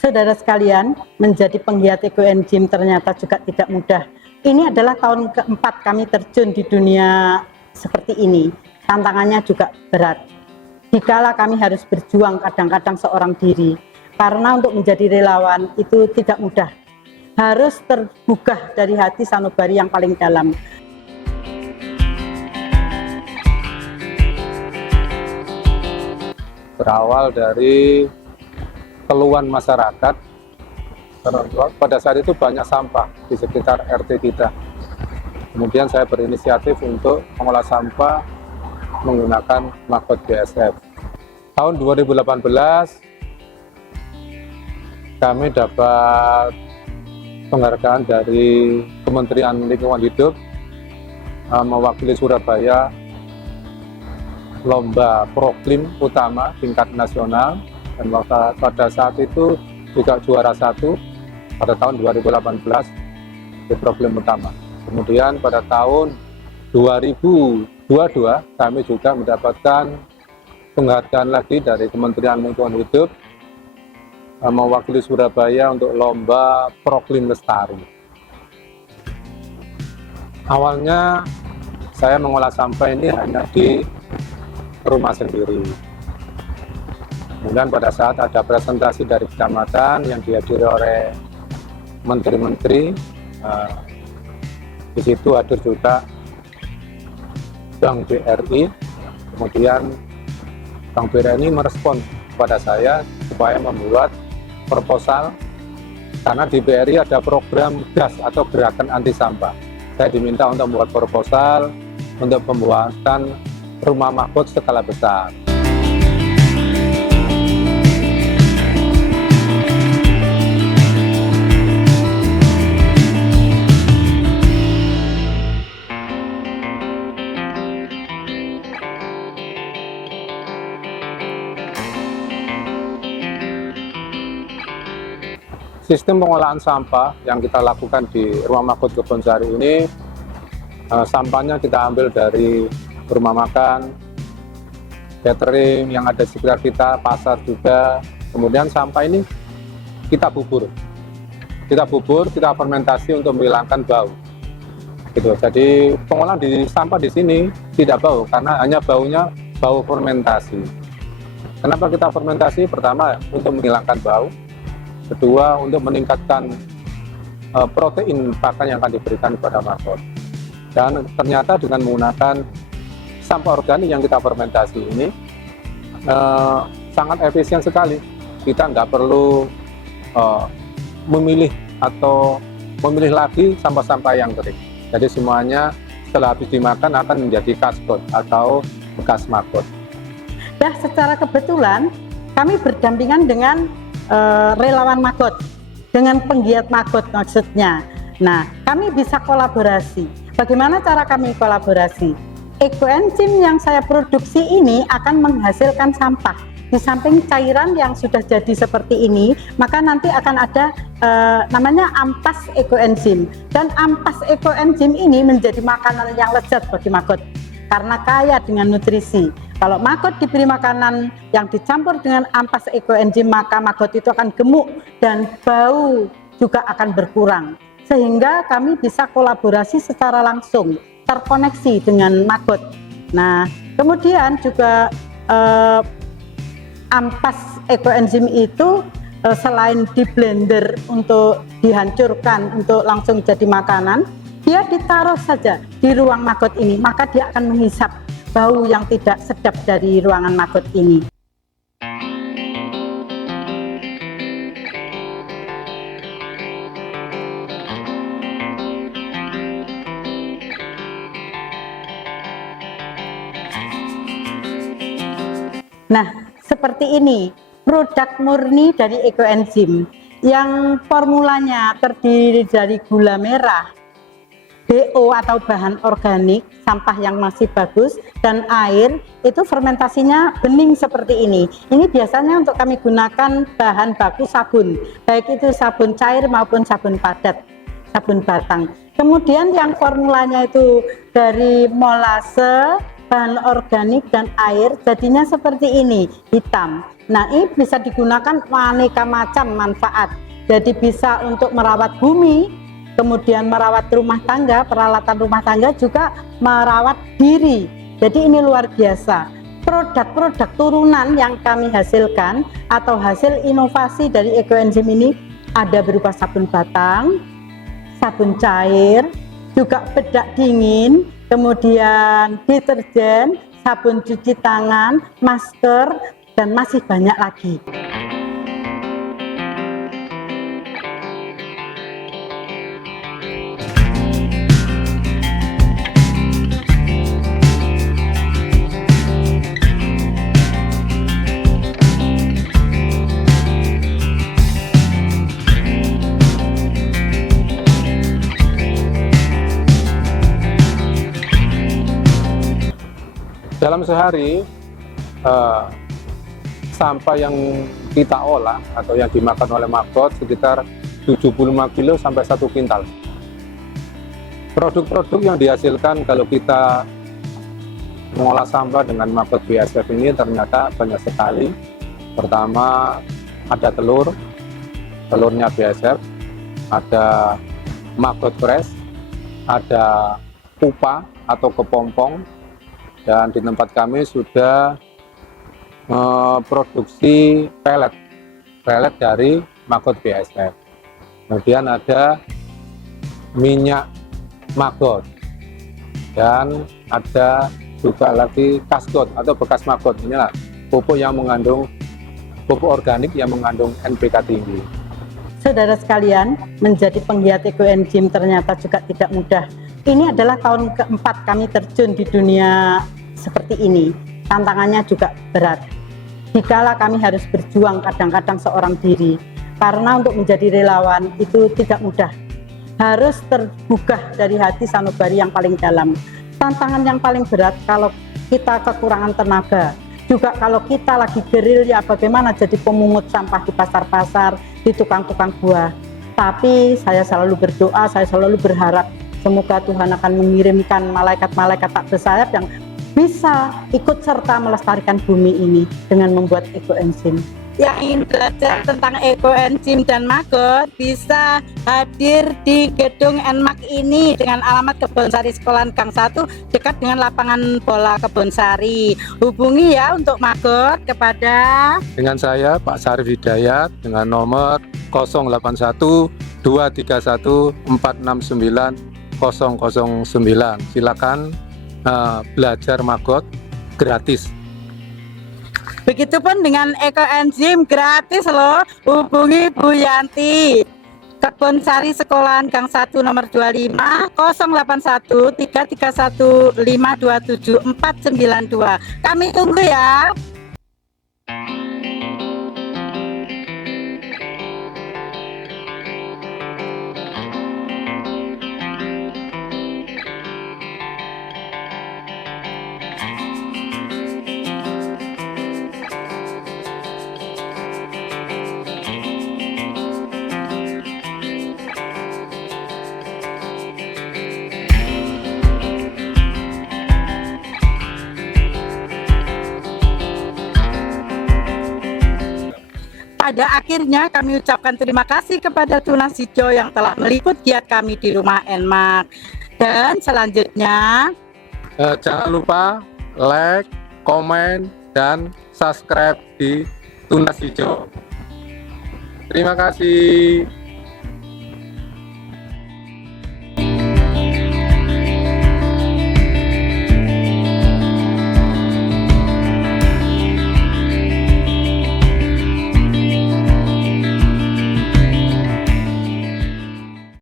Saudara sekalian, menjadi penggiat ekoenzim ternyata juga tidak mudah. Ini adalah tahun keempat kami terjun di dunia seperti ini. Tantangannya juga berat. Dikala kami harus berjuang kadang-kadang seorang diri, karena untuk menjadi relawan itu tidak mudah. Harus tergugah dari hati sanubari yang paling dalam. Berawal dari keluhan masyarakat, pada saat itu banyak sampah di sekitar RT kita. Kemudian saya berinisiatif untuk mengolah sampah menggunakan maggot BSF. Tahun 2018 kami dapat penghargaan dari Kementerian Lingkungan Hidup mewakili Surabaya lomba proklim utama tingkat nasional, dan pada saat itu juga juara satu pada tahun 2018 di proklim utama. Kemudian pada tahun 2022 kami juga mendapatkan penghargaan lagi dari Kementerian Lingkungan Hidup mewakili Surabaya untuk lomba proklim lestari. Awalnya saya mengolah sampah ini hanya di rumah sendiri. Kemudian pada saat ada presentasi dari kecamatan yang dihadiri oleh menteri-menteri, di situ hadir juga Bank BRI. Kemudian Bank BRI ini merespon kepada saya supaya membuat proposal, karena di BRI ada program GAS atau Gerakan Anti Sampah. Saya diminta untuk membuat proposal untuk pembuatan rumah maggot skala besar. Sistem pengolahan sampah yang kita lakukan di rumah maggot Kebonsari ini, sampahnya kita ambil dari rumah makan, catering yang ada di sekitar kita, pasar juga. Kemudian sampah ini kita bubur, kita fermentasi untuk menghilangkan bau. Gitu. Jadi pengolahan di sampah di sini tidak bau karena hanya bau fermentasi. Kenapa kita fermentasi? Pertama untuk menghilangkan bau. Kedua, untuk meningkatkan protein pakan yang akan diberikan kepada maggot. Dan ternyata dengan menggunakan sampah organik yang kita fermentasi ini sangat efisien sekali. Kita nggak perlu memilih lagi sampah-sampah yang kering. Jadi semuanya setelah habis dimakan akan menjadi kaskot atau bekas maggot. Ya, secara kebetulan kami berdampingan dengan relawan maggot, dengan penggiat maggot maksudnya. Nah, kami bisa kolaborasi. Bagaimana cara kami kolaborasi? Ekoenzim yang saya produksi ini akan menghasilkan sampah. Di samping cairan yang sudah jadi seperti ini, maka nanti akan ada namanya ampas ekoenzim. Dan ampas ekoenzim ini menjadi makanan yang lezat bagi maggot karena kaya dengan nutrisi. Kalau maggot diberi makanan yang dicampur dengan ampas ekoenzim, maka maggot itu akan gemuk dan bau juga akan berkurang. Sehingga kami bisa kolaborasi secara langsung, terkoneksi dengan maggot. Nah, kemudian juga ampas ekoenzim itu selain di blender untuk dihancurkan untuk langsung jadi makanan, dia ditaruh saja di ruang maggot ini, maka dia akan menghisap bau yang tidak sedap dari ruangan maggot ini. Nah, seperti ini produk murni dari ekoenzim yang formulanya terdiri dari gula merah, BO atau bahan organik, sampah yang masih bagus, dan air. Itu fermentasinya bening seperti ini. Ini biasanya untuk kami gunakan bahan baku sabun, baik itu sabun cair maupun sabun padat, sabun batang. Kemudian yang formulanya itu dari molase, bahan organik dan air jadinya seperti ini, hitam. Nah, ini bisa digunakan aneka macam manfaat. Jadi bisa untuk merawat bumi, kemudian merawat rumah tangga, peralatan rumah tangga, juga merawat diri. Jadi ini luar biasa. Produk-produk turunan yang kami hasilkan atau hasil inovasi dari ekoenzim ini ada berupa sabun batang, sabun cair, juga bedak dingin, kemudian deterjen, sabun cuci tangan, masker, dan masih banyak lagi. Dalam sehari, sampah yang kita olah atau yang dimakan oleh maggot sekitar 75 kilo sampai 1 kintal. Produk-produk yang dihasilkan kalau kita mengolah sampah dengan maggot BASF ini ternyata banyak sekali. Pertama, ada telurnya BASF, ada maggot fresh, ada pupa atau kepompong, dan di tempat kami sudah produksi pelet dari maggot BASF. Kemudian ada minyak maggot, dan ada juga lagi kasgot atau bekas maggot. Inilah pupuk organik yang mengandung NPK tinggi. Saudara sekalian, menjadi penggiat ekoenzim ternyata juga tidak mudah. Ini adalah tahun keempat kami terjun di dunia seperti ini. Tantangannya juga berat. Dikala kami harus berjuang kadang-kadang seorang diri, karena untuk menjadi relawan itu tidak mudah. Harus tergugah dari hati sanubari yang paling dalam. Tantangan yang paling berat kalau kita kekurangan tenaga. Juga kalau kita lagi gerilya, bagaimana jadi pemungut sampah di pasar-pasar, di tukang-tukang buah. Tapi saya selalu berdoa, saya selalu berharap semoga Tuhan akan mengirimkan malaikat-malaikat tak bersayap yang bisa ikut serta melestarikan bumi ini dengan membuat ekoenzim. Yang ingin belajar tentang ekoenzim dan maggot bisa hadir di gedung Enmak ini dengan alamat Kebonsari Sekolahan Gang 1 dekat dengan lapangan bola Kebonsari. Hubungi ya untuk maggot kepada Dengan saya Pak Sarif Hidayat dengan nomor 081 231 469 009. Silakan belajar maggot gratis. Begitupun dengan ekoenzim gratis loh. Hubungi Bu Yanti, Kebonsari Sekolahan Gang 1 nomor 25 081 331 527 492. Kami tunggu ya. Pada akhirnya kami ucapkan terima kasih kepada Tunas Hijau yang telah meliput giat kami di rumah Enmak. Dan selanjutnya Jangan lupa like, komen, dan subscribe di Tunas Hijau. Terima kasih.